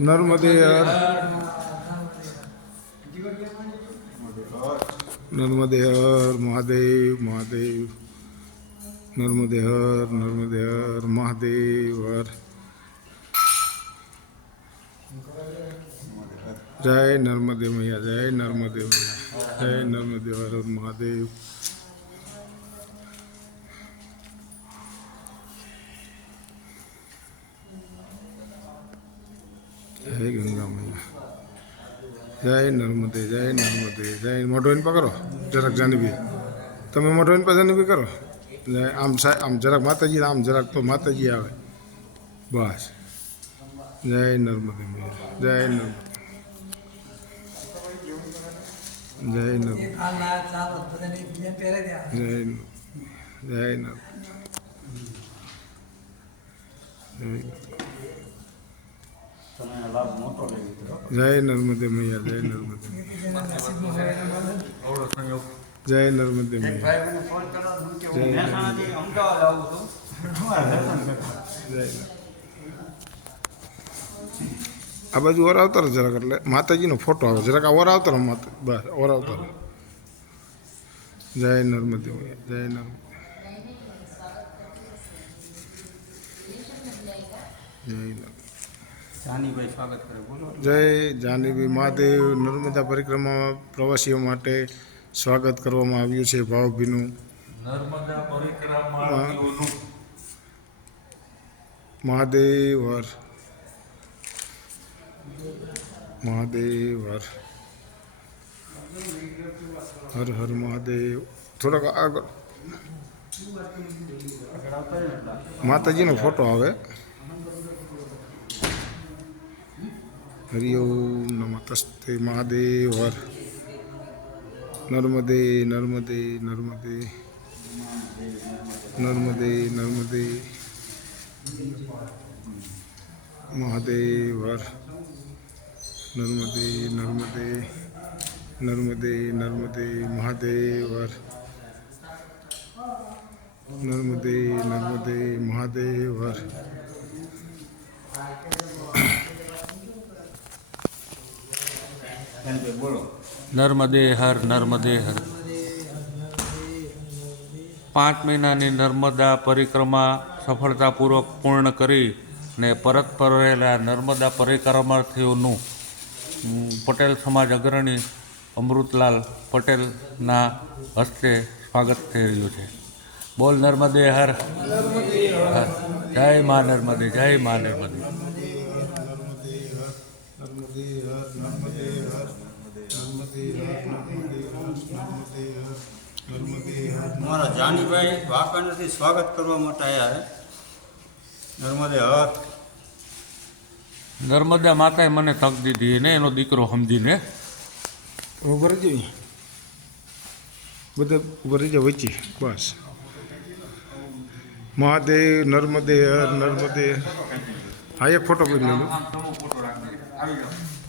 નર્મદે હર નર્મદે હર મહાદેવ મહાદેવ નર્મદે હર મહાદેવ હર જય નર્મદે મૈયા જય નર્મદે મૈયા જય નર્મદે હર મહાદેવ જય ગંગા મૈયા જય નર્મદે જય મોઢોઈને પકડો જરાક જાનવી તમે મોઢોઈને પર જાનવી કરો આમ જરાક માતાજી આમ જરાક તો માતાજી આવે બસ જય નર્મદે મૈયા જય નર્મદે જય નર્મદે જય નર્મદે જય નર્મદે મૈયા જય નર્મદે જય નર્મદે મૈયા આ બાજુ ઓર આવતા રહો જરાક એટલે માતાજીનો ફોટો આવે જરાક ઓર આવતા રહો માતા બસ ઓર આવતા રહો જય નર્મદે મૈયા જય નર્મદે જય જાનવી મહાદેવ નર્મદા પરિક્રમા પ્રવાસીઓ માટે સ્વાગત કરવામાં આવ્યું છે ભાવભીનું નર્મદા પરિક્રમાર્થીઓનું મહાદેવ હર હર હર મહાદેવ થોડોક આગળ માતાજીનો ફોટો આવે હરિ ઓમ નમસ્તે મહાદેવ હર નર્મદે નર્મદે નર્મદે નર્મદે નર્મદે મહાદેવ હર નર્મદે નર્મદે નર્મદે નર્મદે મહાદેવ હર નર્મદે નર્મદે મહાદેવ હર નર્મદે હર 5 મહિનાની નર્મદા પરિક્રમા સફળતાપૂર્વક પૂર્ણ કરી ને પરત ફરેલા નર્મદા પરિક્રમાર્થીઓનું પટેલ સમાજ અગ્રણી અમૃતલાલ પટેલના હસ્તે સ્વાગત થઈ રહ્યું છે. બોલ નર્મદે હર જય મા નર્મદે જય મા નર્મદે. અમારા જાનીભાઈ વાંકાનેરથી સ્વાગત કરવા માટે આવ્યા છે. નર્મદે હર. નર્મદા માતાએ મને તક દીધી ને એનો દીકરો સમજીને ઉભર જઈ બધા ઉભર જાય વચ્ચે બસ મહાદેવ નર્મદે હર નર્મદે હા એક ફોટો કરી લેજો. ફોટો રાખી આવી જાઓ.